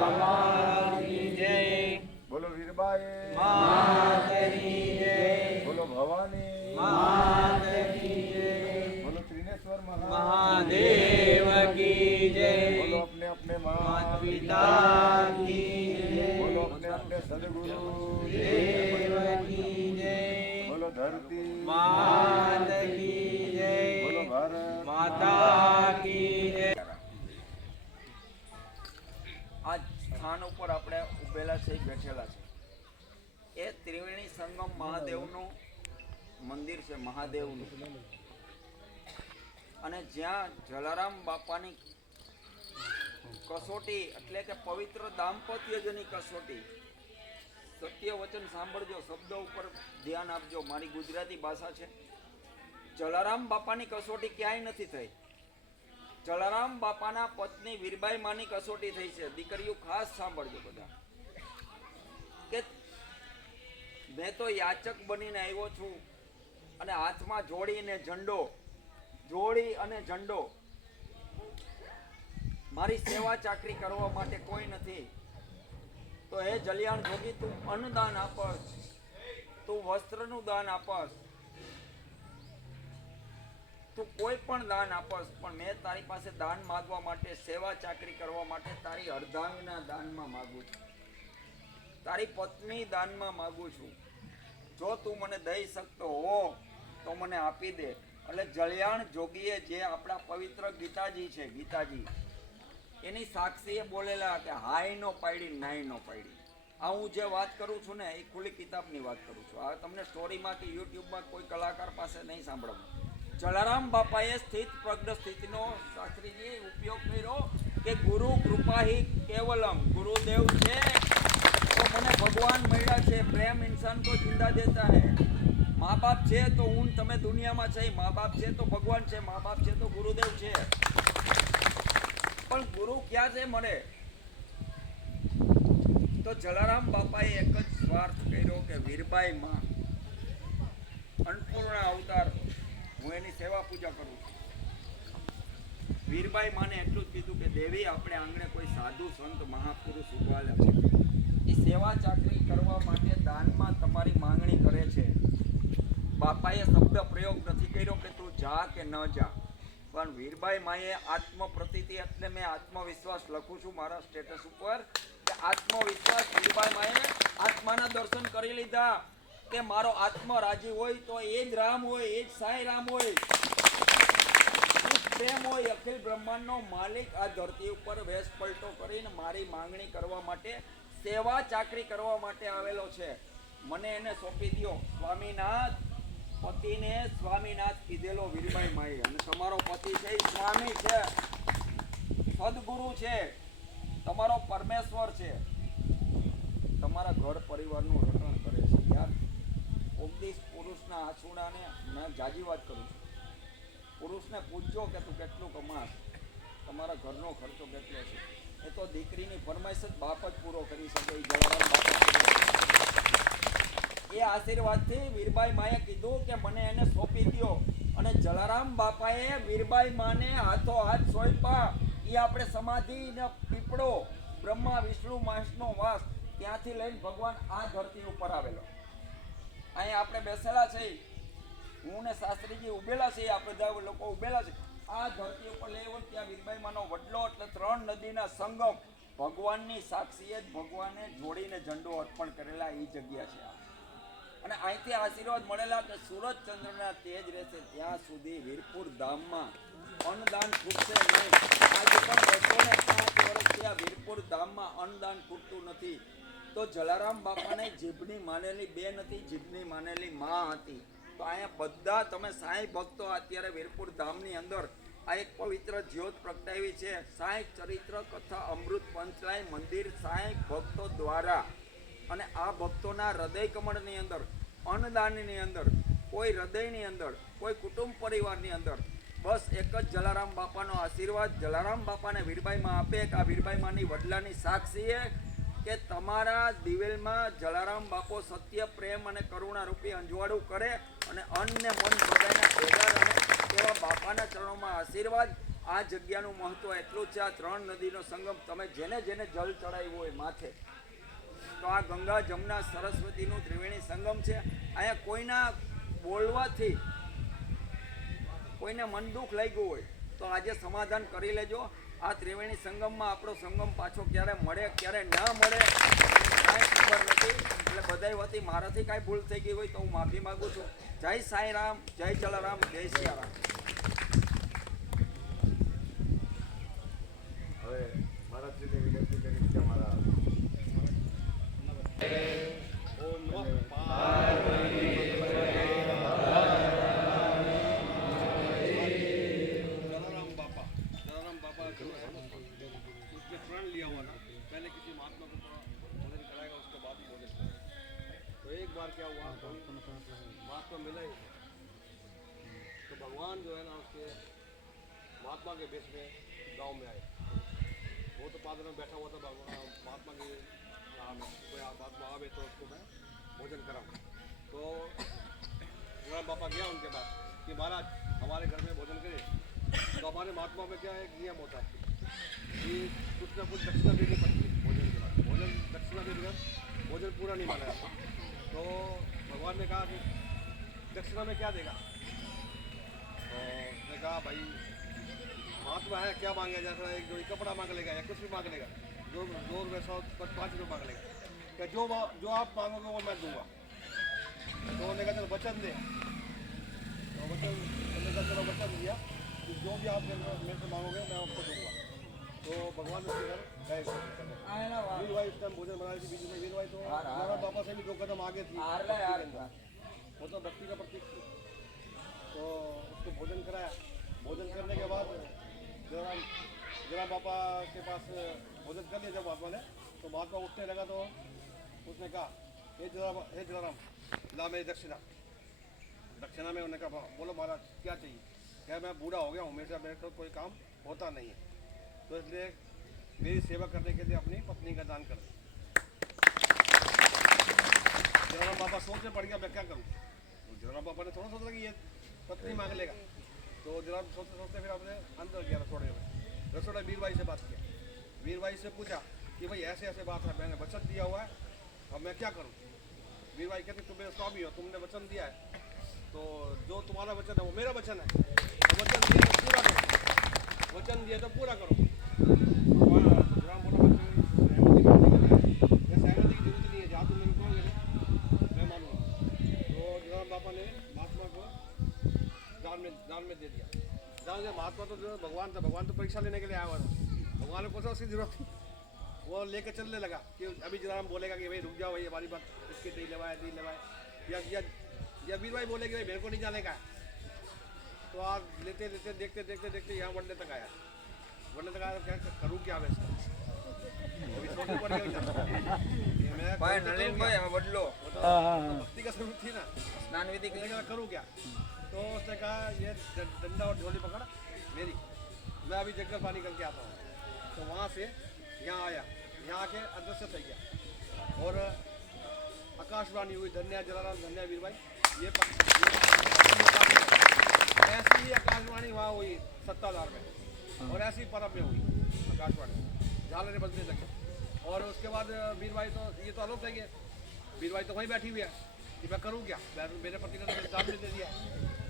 બાપા કી જય, બોલો વીરબાઈ માત કી જય, બોલો ભવાની માત કી જય, બોલો ત્રિનેશ્વર મહાદેવ કી જય, બોલો अपने माता पिता की जय, बोलो अपने सदगुरु देव की जय, बोलो धरती मात की जय, बोलो भारत माता की जय। આ સ્થાન ઉપર આપણે ઉભેલા છે, બેઠેલા છે, એ ત્રિવેણી સંગમ મહાદેવનું મંદિર છે, મહાદેવનું, અને જ્યાં જલારામ બાપાની કસોટી એટલે કે પવિત્ર દાંપત્યજની કસોટી, સત્ય વચન સાંભળજો, શબ્દો ઉપર ધ્યાન આપજો, મારી ગુજરાતી ભાષા છે। જલારામ બાપાની કસોટી ક્યાંય નથી થઈ, જલારામ બાપાના પત્ની વીરબાઈ માની કસોટી થઈ છે। દીકરીઓ ખાસ સાંભળજો બધા, કે મેં તો યાચક બનીને આવ્યો છું અને હાથમાં જોડી અને ઝંડો, મારી સેવા ચાકરી કરવા માટે કોઈ નથી। તો હે જલિયાણ જોગી, તું અન્નદાન આપસ, તું વસ્ત્રનું દાન આપસ, તું કોઈ પણ દાન આપસ, પણ મેં તારી પાસે દાન માગવા માટે, સેવા ચાકરી કરવા માટે તારી અર્ધાંગના દાનમાં માગું છું, તારી પત્ની દાનમાં માગું છું। જો તું મને દઈ શકતો હો તો મને આપી દે। એટલે જલિયાણ જોગીએ જે આપણા પવિત્ર ગીતાજી છે, ગીતાજી એની સાક્ષીએ બોલેલા કે હાઈ નો પાડી, નાઈ નો પાડી। આ હું જે વાત કરું છું ને, એ ખુલ્લી કિતાબની વાત કરું છું, આ તમને સ્ટોરીમાં કે યુટ્યુબમાં કોઈ કલાકાર પાસે નહીં સાંભળવું। જલારામ બાપાએ સ્થિત પ્રજ્ઞ સ્થિતિનો શાસ્ત્રીજીએ ઉપયોગ કર્યો કે ગુરુ કૃપાહી કેવલમ, ગુરુદેવ છે તો મને ભગવાન મળ્યા છે। પ્રેમ ઇન્સાન को जिंदा देता है। माँ बाप છે તો હું તમે દુનિયામાં છે, माँ बाप છે તો ભગવાન છે, माँ बाप છે તો ગુરુદેવ છે। પણ ગુરુ ક્યાં છે મળે? તો જલારામ બાપાએ એક જ સ્વાર્થ કર્યો કે વીરબાઈ માં અન્નપૂર્ણા અવતાર, હું એની સેવા પૂજા કરું છું। વીરબાઈ માને એટલું જ કીધું કે દેવી, આપણે આંગણે કોઈ સાધુ સંત મહાપુરુષ ઉભા છે, એ સેવા ચાકરી કરવા માટે દાનમાં તમારી માંગણી કરે છે। બાપાએ શબ્દ પ્રયોગ નથી કર્યો કે તું જા કે ન જા, પણ વીરબાઈ માએ આત્મપ્રતીતિ એટલે મેં આત્મવિશ્વાસ લખું છું મારા સ્ટેટસ ઉપર કે આત્મવિશ્વાસ, વીરબાઈ માએ આત્માના દર્શન કરી લીધા કે મારો આત્મા રાજી હોય તો એ જ રામ હોય, એ જ સાંઈ રામ હોય, પ્રેમ હોય। અખિલ બ્રહ્માંડનો માલિક આ ધરતી ઉપર વેશ પલટો કરીને મારી માંગણી કરવા માટે, સેવા ચાકરી કરવા માટે આવેલો છે। મને એને સોંપી દો। સ્વામીનાથ, પતિને સ્વામીનાથ કીધેલો વીરબાઈ માએ, અને તમારો પતિ છે એ સ્વામી છે, સદગુરુ છે, તમારો પરમેશ્વર છે, તમારા ઘર પરિવારનું રક્ષણ કરે છે। યાર, ઉપદેશ પુરુષના આસુડાને મેં જાજી વાત કરું છું, પુરુષને પૂછજો કે તું કેટલું કમાસ, તમારા ઘરનો ખર્ચો કેટલો છે, એ તો દીકરીની ફરમાઈશ જ બાપ જ પૂરો કરી શકે। જલારામ બાપા એ આશીર્વાદથી વીરબાઈ માએ કીધું કે મને એને સોંપી દો, અને જલારામ બાપાએ વીરબાઈ માને હાથો હાથ સોંપ્યા। એ આપણે સમાધિ ને પીપળો, બ્રહ્મા વિષ્ણુ મહેશનો વાસ, ત્યાંથી લઈને ભગવાન આ ધરતી ઉપર આવેલો। અહીંયા આપણે બેસેલા છે, હું ને શાસ્ત્રીજી ઉભેલા છે, આ બધા લોકો ઉભેલા છે, આ ધરતી ઉપર લેવો ત્યાં વીરબાઈ માનો વડલો એટલે 3 નદીના સંગમ, ભગવાનની સાક્ષીએ જ ભગવાને જોડીને ઝંડો અર્પણ કરેલા એ જગ્યા છે। અને અહીંથી આશીર્વાદ મળેલા કે સૂરજ ચંદ્રના તેજ રહેશે ત્યાં સુધી વીરપુર ધામમાં અન્નદાન ખૂટશે નહીં। આજે પણ 205 વર્ષથી આ વીરપુર ધામમાં અન્નદાન ખૂટતું નથી। તો જલારામ બાપાને જીભની માનેલી બેન હતી, જીભની માનેલી માં હતી। તો અહીંયા બધા તમે સાંઈ ભક્તો અત્યારે વીરપુર ધામની અંદર આ એક પવિત્ર જ્યોત પ્રગટાવી છે। સાંઈ ચરિત્ર કથા અમૃત પંચલાય મંદિર સાંઈ ભક્તો દ્વારા, અને આ ભક્તોના હૃદય કમળની અંદર, અન્નદાનની અંદર, કોઈ હૃદયની અંદર, કોઈ કુટુંબ પરિવારની અંદર બસ એક જ જલારામ બાપાનો આશીર્વાદ જલારામ બાપાને વીરબાઈમાં આપે કે આ વીરબાઈમાંની વડલાની સાક્ષીએ કે તમારા દિવેલમાં જલારામ બાપો સત્ય, પ્રેમ અને કરુણા રૂપી અંજવાળું કરે અને અન્ન ને મન બધાના ભેગા રહે તેવા બાપાના ચરણોમાં આશીર્વાદ આ જગ્યાનું મહત્વ એટલું જ છે. આ 3 નદીનો સંગમ, તમે જેને જેને જલ ચડાવ્યું હોય માથે, તો આ ગંગા જમના સરસ્વતીનું ત્રિવેણી સંગમ છે. અહીંયા કોઈના બોલવાથી કોઈને મન દુઃખ લાગ્યું હોય તો આજે સમાધાન કરી લેજો. આ ત્રિવેણી સંગમમાં આપણો સંગમ પાછો ક્યારે મળે ક્યારે ના મળે કાંઈ ખબર નથી. એટલે બધાય વતી મારાથી કાંઈ ભૂલ થઈ ગઈ હોય તો હું માફી માગું છું. જય સાંઈ રામ, જય જલારામ, જય સિયારામ. હવે મારા શ્રીને વિનંતી કરીશ કે મારા जलाराम बापा जो है उसके प्रण लिया हुआ ना, पहले किसी महात्मा को भोजन कराएगा, उसके बाद ही भोजन कराएगा। तो एक बार क्या हुआ, महात्मा मिला ही तो भगवान जो है ना उसके महात्मा के बेस में गांव में आए। वो तो पादर में बैठा हुआ था, महात्मा के कोई महात्मा आवे तो उसको मैं भोजन कराऊँ। तो जलाराम बापा गया उनके पास कि महाराज हमारे घर में भोजन करें। तो हमारे महात्मा में क्या एक नियम होता है कि कुछ ना कुछ दक्षिणा देनी पड़ती है भोजन के बाद। भोजन दक्षिणा देने का भोजन पूरा नहीं माना जाता। तो भगवान ने कहा कि दक्षिणा में क्या देगा? तो उसने कहा भाई महात्मा है, क्या मांगेगा? जैसा एक जोड़ी कपड़ा मांग लेगा या कुछ भी मांग लेगा, जो 2 रुपये 100 5 रुपये मांग लेगा, क्या जो आप मांगोगे वो मैं दूंगा। तो उन्होंने कहा चलो वचन दे। तो उन्होंने कहा चलो वचन दिया कि जो भी आप मेरे से मांगोगे मैं आपको दूंगा। तो भगवान उसके घर गए। वीर भाई उस टाइम भोजन बना रही थी। बीच में वीर भाई तो जलाराम बापा से भी 2 कदम आगे थी, वो तो भक्ति का प्रतीक थी। तो उसको भोजन कराया। भोजन करने के बाद जलाराम बापा के पास भोजन कर लिया जब महात्मा ने, तो महात्मा उठने लगा तो उसने कहा हे जलाराम ला मेरी दक्षिणा। दक्षिणा में उन्होंने कहा बोलो महाराज क्या चाहिए? क्या मैं बूढ़ा हो गया हूँ, मेरे से मेरे को कोई काम होता नहीं है, तो इसलिए मेरी सेवा करने के लिए अपनी पत्नी का दान कर। जलाराम बाबा सोचने पड़ गया मैं क्या करूँ। तो जलाराम बाबा ने थोड़ा सोचा कि ये पत्नी मांग लेगा। तो जलाराम सोचते सोचते फिर अपने अंदर गया रसोड़े में। रसोड़ा वीर भाई से बात किया। वीर भाई से पूछा कि भाई ऐसे ऐसे बात है, मैंने वचन दिया हुआ है, अब मैं क्या करूँ? वीर भाई कहते तुम मेरे स्वामी हो, तुमने वचन दिया है, तो जो तुम्हारा वचन है वो मेरा वचन है। वचन दिया तो पूरा करो, वचन दिया तो पूरा करो। जलाराम बोला सहमति की जरूरत नहीं है, जहाँ तुम मेरे कहोगे मैं मानूंगा। तो जलाराम बापा ने महात्मा को दान में दे दिया। दान में महात्मा तो जो भगवान था, भगवान तो परीक्षा लेने के लिए आया हुआ था। भगवान को कौन सी जरूरत थी? वो लेके चलने लगा कि अभी जलाराम बोलेगा कि भाई रुक जाओ, भाई हमारी बात इसके दी लवाए या वीर भाई बोले कि भाई मेरे को नहीं जाने का है। तो आज लेते लेते देखते देखते देखते यहाँ वनडे तक आया। वनडे तक आया, क्या करूँ क्या मैं इसका? अभी सोचना पड़ गया ભાઈ નલિનભાઈ આ વડલો भक्ति का स्वरूप थी ना, સ્નાન વિધિ मैंने कहा करूँ क्या? तो उसने कहा ये डंडा और झोली पकड़ मेरी, मैं अभी जंगल पानी करके आता हूँ। तो वहाँ से यहाँ आया, यहाँ आके अदृश्य થઈ गया और आकाशवाणी हुई। धन्य जलाराम, धन्य वीर भाई। ये ऐसी ही आकाशवाणी वहाँ हुई सत्ताधार में, और ऐसी परब में हुई आकाशवाणी, झालरें बजने लगे। और उसके बाद वीर भाई तो ये तो आलोक है, वीर भाई तो वहीं बैठी हुई है कि मैं करूँ क्या? मेरे पति ने तो मुझे दान दे दिया,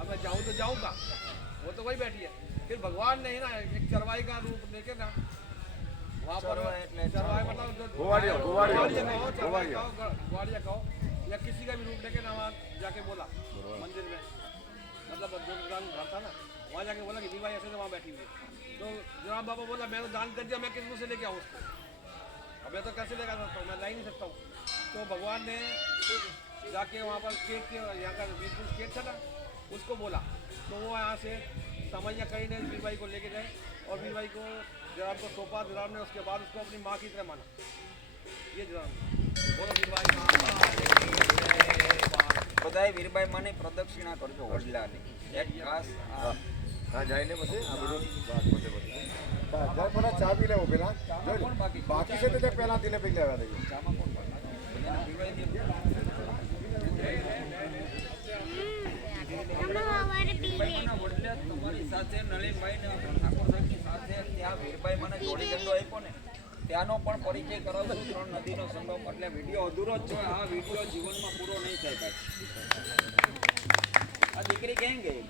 अब मैं जाऊँ तो जाऊँगा। वो तो वहीं बैठी है। फिर भगवान ने ही ना एक चरवाई का रूप लेके ना वहाँ पर चरवाई मतलब गुवाड़िया कहो या किसी का भी रूप लेके ना वहाँ जाके बोला मंदिर में, मतलब जो घर था ना वहाँ जाके बोला कि वीर भाई ऐसे तो वहाँ बैठी हुई है। तो जलाराम बाबा बोला मैं तो दान कर दिया, मैं किस मुँह से लेके आऊँ उसको? अब मैं तो कैसे लेकर सकता हूँ, मैं ला ही नहीं सकता हूँ। तो भगवान ने जाके वहाँ पर स्टेट के यहाँ का वीरपुर स्टेट था ना, उसको बोला। तो वो यहाँ से समझिया कहीं ने वीर भाई को लेके गए और वीर भाई को जलाराम को सौंपा। जलाराम ने उसके बाद उसको अपनी माँ की तरह माना। ये जलाराम बोलो वीर भाई બધાય વીરબાઈ માને પ્રદક્ષિણા કરજો વડલાની એક ખાસ હા જઈને પછી આ બધું વાત પોતે પછી જાય પેલા ચા પી લેવો પેલા બાકી છે તો પહેલા તેને પી લેવા દઈએ ચામાં કોણ હમણાં સવારે પી વીરબાઈના બદલે તમારી સાથે નલિનભાઈ ને આપણે ઠાકોર સાહેબની સાથે ત્યાં વીરબાઈ મને જોડી દંડો આપ્યો ને ત્યાંનો પણ પરિચય કરાવું છું. 3 નદીનો સંગમ એટલે વિડીયો અધૂરો જ છે. આ વિડીયો જીવનમાં પૂરો નહીં થાય ભાઈ. આ દીકરી કેમ ગઈ?